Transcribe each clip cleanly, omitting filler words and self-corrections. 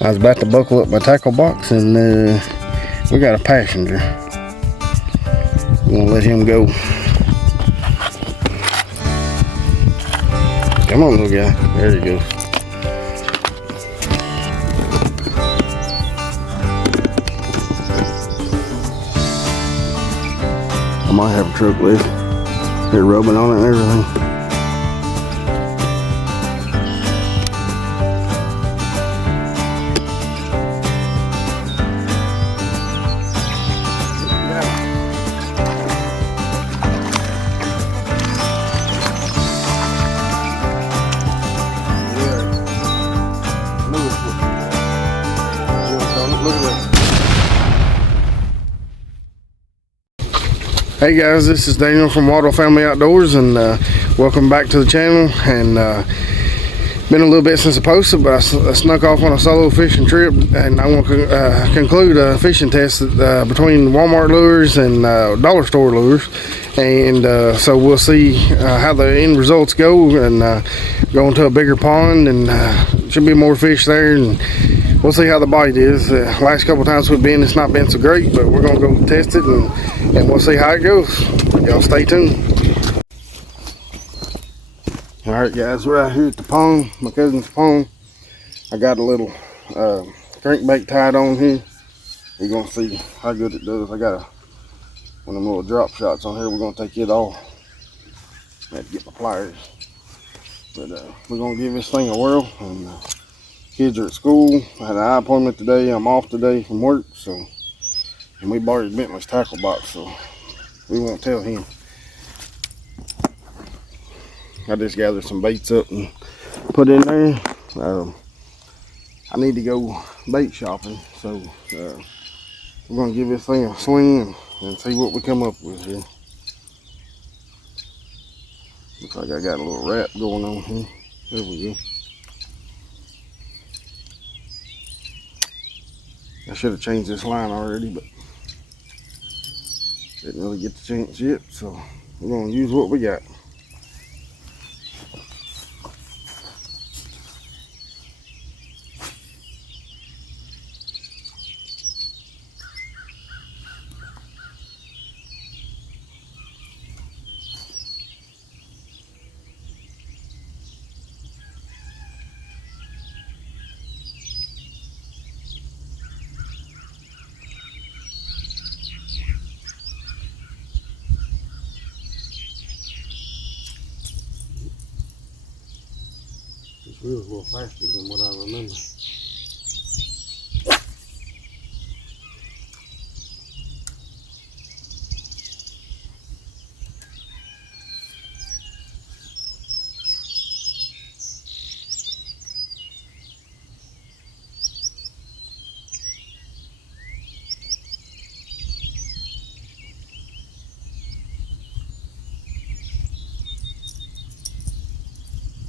I was about to buckle up my tackle box, and we got a passenger. I'm gonna let him go. Come on, little guy. There he goes. I might have a truck lift. They're rubbing on it and everything. Hey guys, this is Daniel from Waddle Family Outdoors, and welcome back to the channel. And been a little bit since I posted, but I snuck off on a solo fishing trip, and I want to conclude a fishing test between Walmart lures and dollar store lures. And so we'll see how the end results go, and go into a bigger pond, and should be more fish there, and we'll see how the bite is. Last couple times we've been, it's not been so great, but we're gonna go test it, and we'll see how it goes. Y'all stay tuned. All right guys, we're out here at the pond, my cousin's pond. I got a little crankbait tied on here. We're gonna see how good it does. I got one of them little drop shots on here. We're gonna take it off. I had to get my pliers, but we're gonna give this thing a whirl. And kids are at school. I had an eye appointment today. I'm off today from work, so, and we borrowed Bentley's tackle box, so we won't tell him. I just gathered some baits up and put in there. I need to go bait shopping, so we're gonna give this thing a swing and see what we come up with here. Looks like I got a little wrap going on here. There we go. I should have changed this line already, but didn't really get the chance yet, so we're gonna use what we got. This reel's a little faster than what I remember.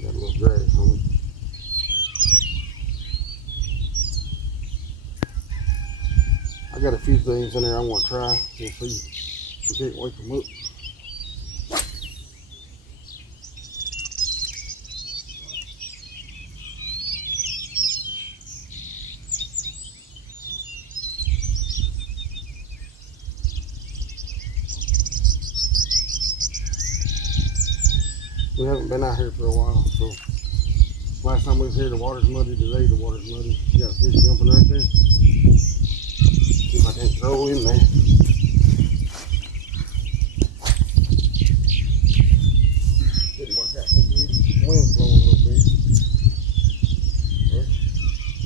Got a little drag on it. I got a few things in there I want to try. We'll see. We can't wake them up. We haven't been out here for a while, so last time we was here the water's muddy. Today the water's muddy. You got a fish jumping right there. See if I can't throw in there. Didn't work out so good. Wind's blowing a little bit.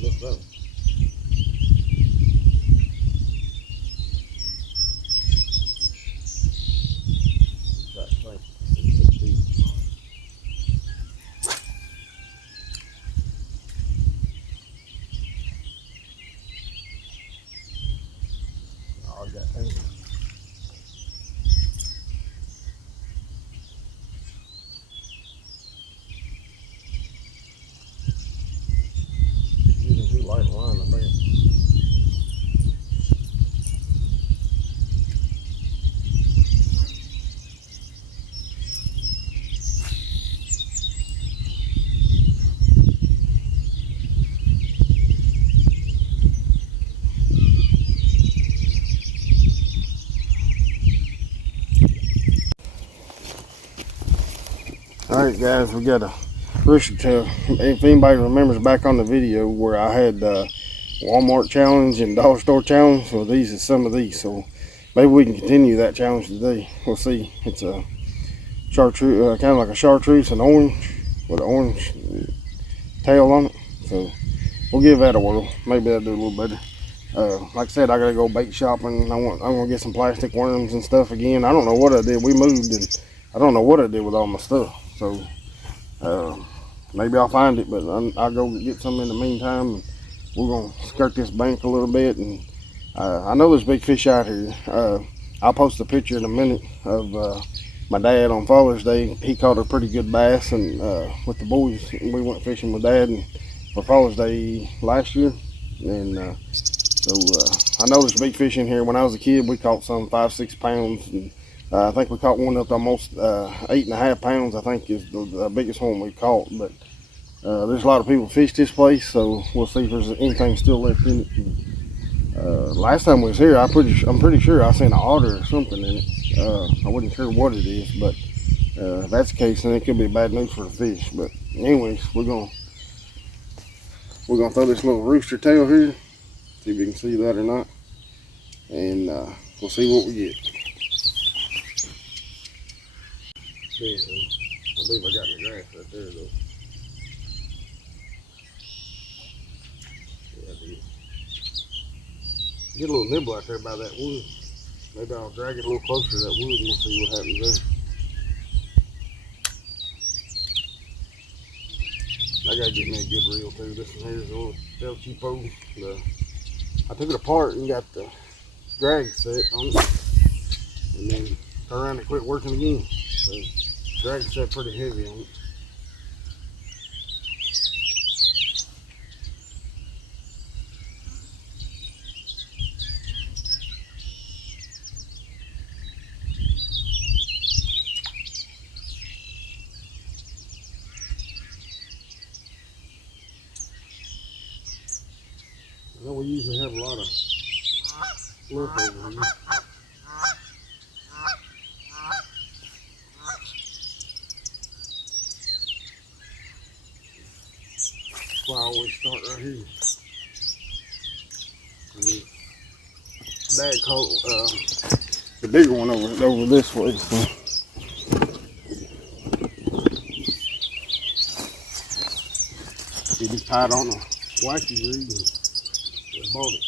Lift up. Oh, I got things. Using too light line, I think. Alright guys, we got a rooster tail. If anybody remembers back on the video where I had Walmart challenge and dollar store challenge, well these are some of these, so maybe we can continue that challenge today. We'll see. It's a chartreuse, kind of like a chartreuse and orange with an orange tail on it, so we'll give that a whirl. Maybe that'll do a little better. Like I said, I gotta go bait shopping. I'm gonna get some plastic worms and stuff again. I don't know what I did. We moved and I don't know what I did with all my stuff, so maybe I'll find it, but I'll go get some in the meantime. And we're gonna skirt this bank a little bit, and I know there's big fish out here. I'll post a picture in a minute of my dad on Father's Day. He caught a pretty good bass, and with the boys, we went fishing with Dad and for Father's Day last year, and so I know there's big fish in here. When I was a kid, we caught some 5-6 pounds, and I think we caught one up to almost 8.5 pounds. I think is the biggest one we caught. But there's a lot of people fish this place, so we'll see if there's anything still left in it. Last time we was here, I'm pretty sure I seen an otter or something in it. I wasn't sure what it is, but if that's the case, then it could be bad news for the fish. But anyways, we're gonna throw this little rooster tail here. See if you can see that or not, and we'll see what we get. I believe I got in the grass right there though. Yeah, I did. Get a little nibble out there by that wood. Maybe I'll drag it a little closer to that wood and we'll see what happens there. I gotta get me a good reel too. This one here is a little El Cheapo. I took it apart and got the drag set on it, and then turned around and quit working again. So drag set pretty heavy on it. I know we usually have a lot of leftover here. That's why I always start right here. Dad caught the bigger one over this way. So. He just tied on a wacky reed and bought it.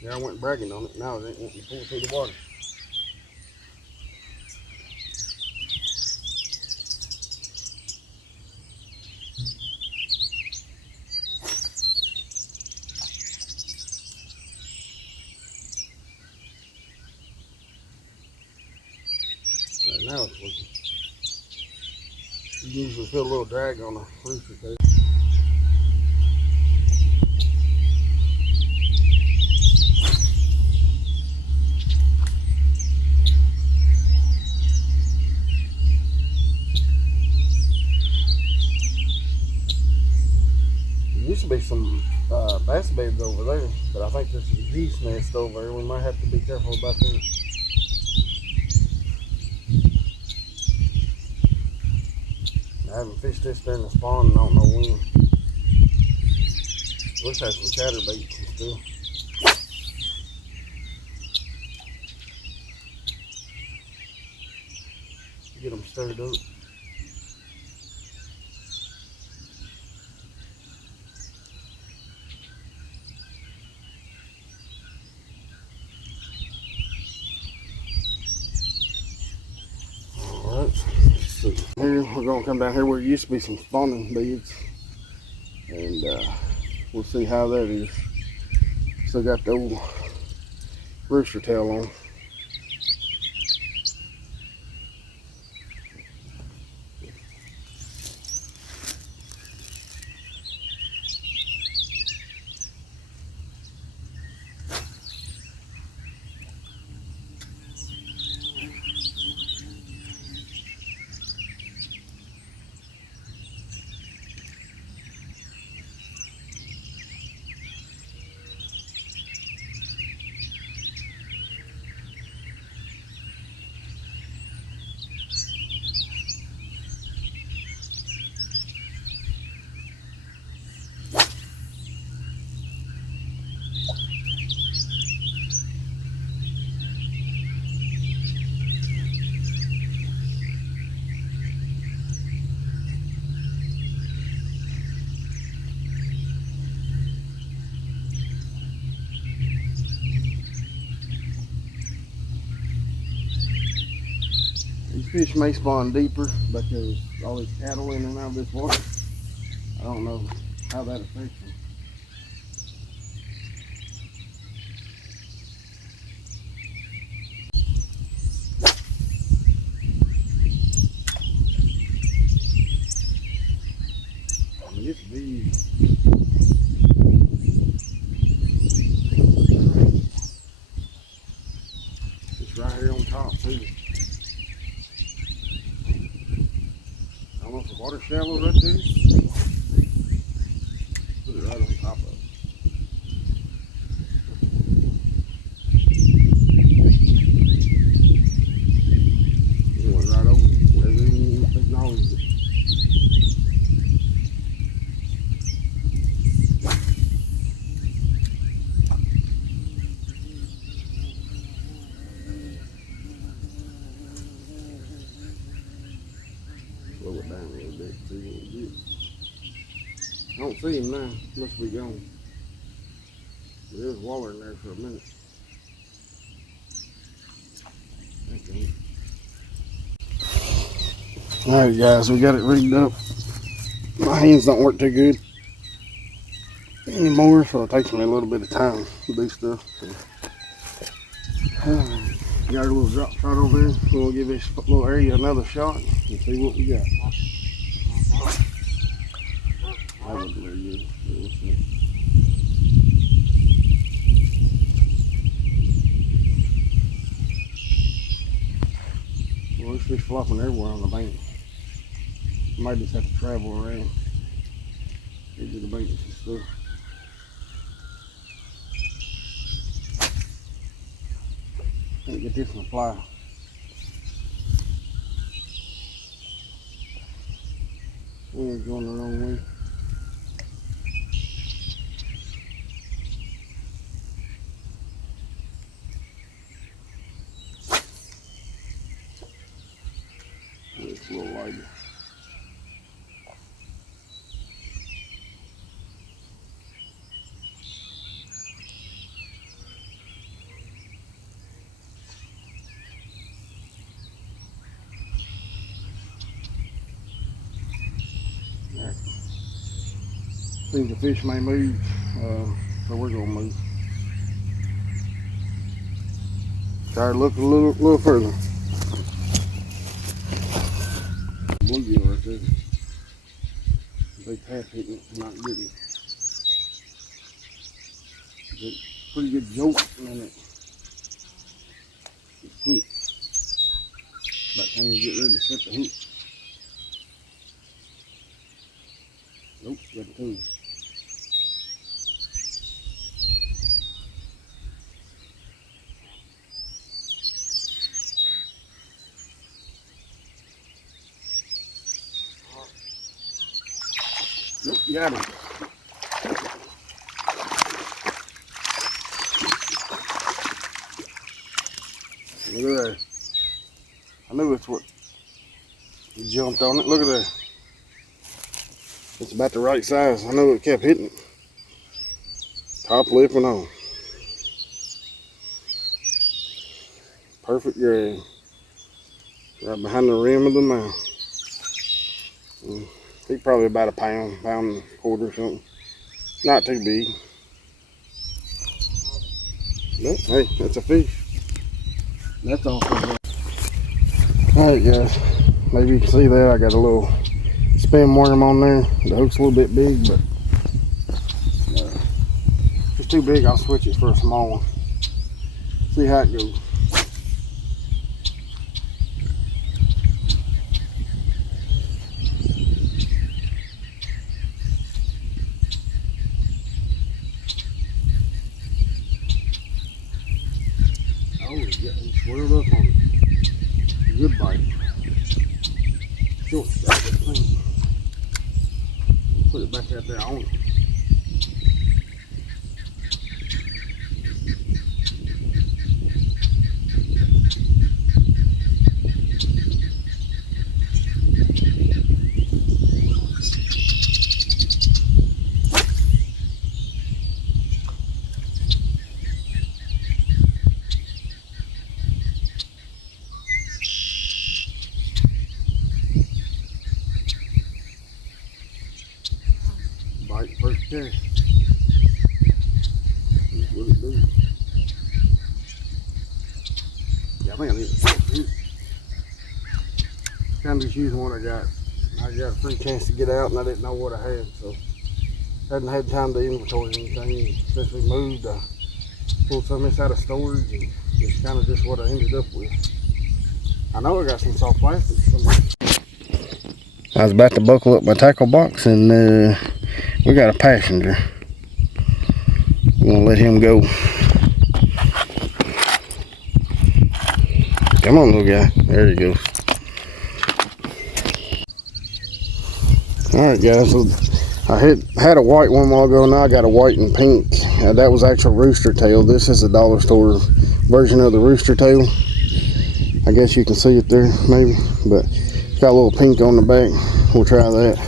Yeah, I went bragging on it. Now it ain't wanting to pull through the water. Now it's working. You usually feel a little drag on a rooster tail. There used to be some bass beds over there, but I think there's some geese nests over there. We might have to be careful about them. I haven't fished this during the spawn and I don't know when. Wish I had some chatterbaits and stuff. Get them stirred up. So here we're gonna come down here where it used to be some spawning beds, and we'll see how that is. Still got the old rooster tail on. Fish may spawn deeper because all these cattle in and out of this water. I don't know how that affects them. I mean, it's big. It's right here on top too. I don't know if the water's shallow right there. Put it right on top of it. It went right over it. They didn't even acknowledge it. Slow it down a little bit, see what we get. I don't see him now, must be gone. There was water in there for a minute. Okay. Alright guys, we got it rigged up. My hands don't work too good anymore, so it takes me a little bit of time to do stuff. So, got a little drop shot over there, so we'll give this little area another shot and see what we got. That wasn't very good. We'll see. Well, there's fish flopping everywhere on the bank. Might just have to travel around edge of the bank and stuff. Can't get this one to fly. We're going the wrong way. It's a little lighter. Seems the fish may move, so we're gonna move. Try to look a little further. Bluegill right there. Big tap hitting it, not getting it. Pretty good jolt in it. It's quick. About time to get ready to set the hook. Nope, got two. Nope, got him. Look at there. I knew that's what he jumped on it. Look at there. It's about the right size. I know it kept hitting it. Top lip and on. Perfect grab. Right behind the rim of the mouth. He's probably about a pound and a quarter or something. Not too big. But hey, that's a fish. That's all for that. Alright guys, maybe you can see that I got a little spin worm on there. The hook's a little bit big, but if it's too big, I'll switch it for a small one. See how it goes. Oh, he swirled up on it. Good bite. Short shot that thing. Put it back out there on it. Okay. What it do? Yeah, I think I need to kind of just using what I got. I got a free chance to get out and I didn't know what I had, so hadn't had time to inventory anything, especially moved. Pulled some of this out of storage and it's kind of just what I ended up with. I know I got some soft plastic somewhere. I was about to buckle up my tackle box and we got a passenger. I'm gonna let him go. Come on, little guy. There he goes. Alright guys, so I had a white one a while ago, now I got a white and pink. That was actual rooster tail. This is a dollar store version of the rooster tail. I guess you can see it there, maybe, but it's got a little pink on the back. We'll try that.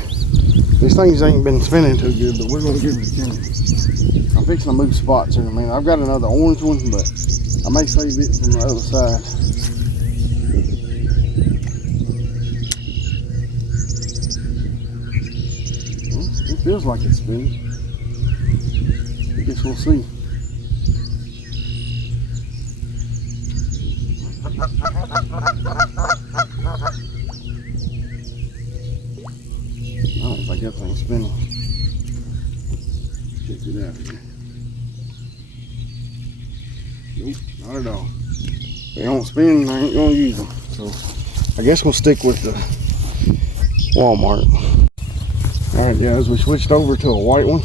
These things ain't been spinning too good, but we're gonna give it a chance. I'm fixing to move spots here in a minute. I've got another orange one, but I may save it from the other side. Well, it feels like it's spinning. I guess we'll see. I don't think that thing's spinning. Check it out here. Nope, not at all. If they don't spin, I ain't gonna use them. So I guess we'll stick with the Walmart. Alright guys, we switched over to a white one.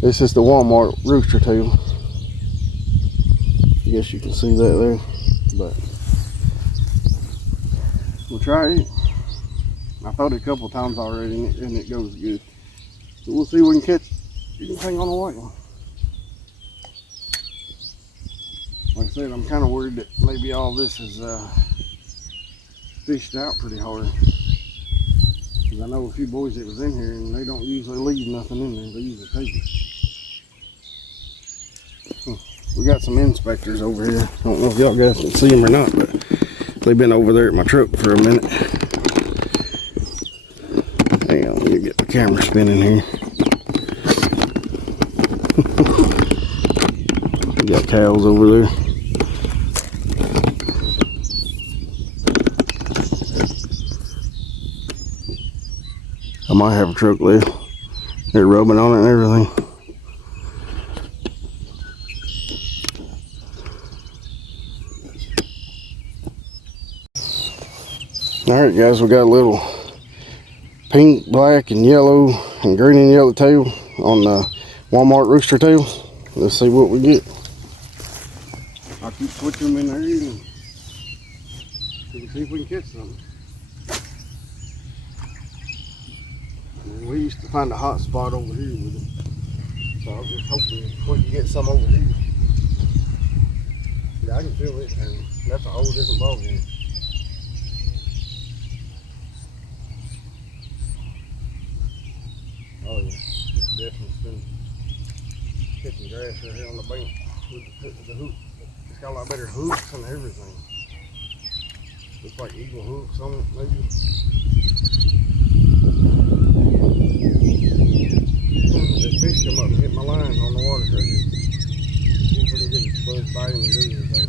This is the Walmart rooster tail. I guess you can see that there, but we'll try it. I thought it a couple times already and it goes good. So we'll see if we can catch anything on the white one. Like I said, I'm kind of worried that maybe all this is fished out pretty hard. Because I know a few boys that was in here and they don't usually leave nothing in there. They usually take it. We got some inspectors over here. I don't know if y'all guys can see them or not, but they've been over there at my truck for a minute. Hang on, let me get the camera spinning here. We got cows over there. I might have a truck left. They're rubbing on it and everything. Alright guys, we got a little pink, black, and yellow, and green and yellow tail on the Walmart rooster tails. Let's see what we get. I'll keep switching them in there and see if we can catch something. We used to find a hot spot over here with them. So I'm just hoping we can get some over here. Yeah, I can feel it, and that's a whole different ballgame. Oh yeah, it's definitely been catching grass right here on the bank with the hook. It's got a lot better hooks and everything. Looks like eagle hooks on it, maybe. That fish come up and hit my lines on the water right here. See if we can get the buzz biting and do anything.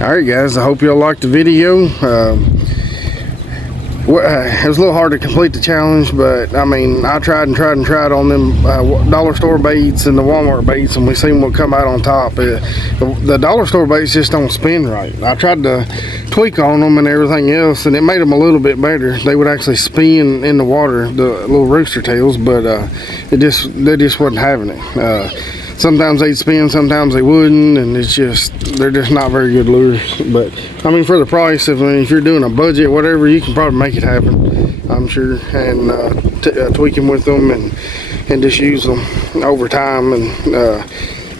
Alright guys, I hope y'all liked the video. It was a little hard to complete the challenge, but I mean, I tried on them dollar store baits and the Walmart baits, and we seen what come out on top. The dollar store baits just don't spin right. I tried to tweak on them and everything else, and it made them a little bit better. They would actually spin in the water, the little rooster tails, but they just wasn't having it. Sometimes they'd spin, sometimes they wouldn't, and they're just not very good lures. But I mean, for the price, if you're doing a budget, whatever, you can probably make it happen, I'm sure, and tweak them with them and just use them over time. And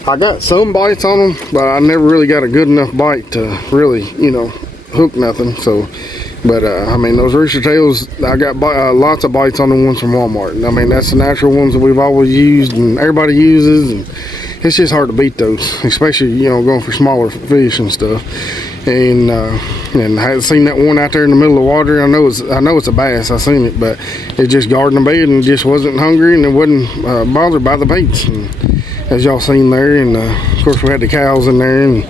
I got some bites on them, but I never really got a good enough bite to really, hook nothing. So, but I mean, those rooster tails, I got lots of bites on the ones from Walmart. I mean, that's the natural ones that we've always used and everybody uses, and it's just hard to beat those, especially, you know, going for smaller fish and stuff. And I hadn't seen that one out there in the middle of the water. I know it's a bass. I seen it, but it just guarding the bed and just wasn't hungry, and it wasn't bothered by the baits. And as y'all seen there, and of course we had the cows in there and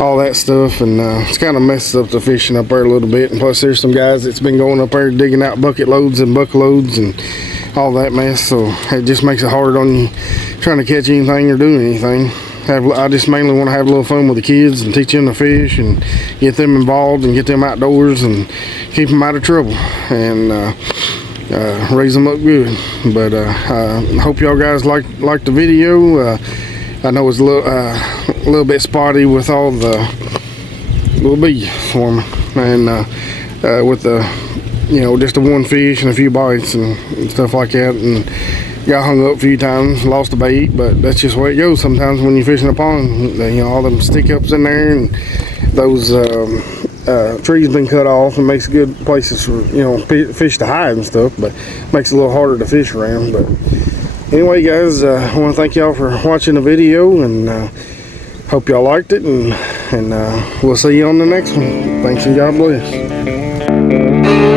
all that stuff, and it's kind of messed up the fishing up there a little bit. And plus there's some guys that's been going up there digging out bucket loads and all that mess, so it just makes it hard on you trying to catch anything or do anything. I just mainly want to have a little fun with the kids and teach them to fish and get them involved and get them outdoors and keep them out of trouble and raise them up good. But I hope y'all guys like the video. I know it's a little bit spotty with all the little bees for me, and with the, you know, just the one fish and a few bites and stuff like that, and got hung up a few times, lost the bait. But that's just the way it goes sometimes when you're fishing a pond. You know, all them stick ups in there, and those trees been cut off, and makes good places for, you know, fish to hide and stuff, but makes it a little harder to fish around. But anyway, guys, I want to thank y'all for watching the video, and hope y'all liked it, and we'll see you on the next one. Thanks, and God bless.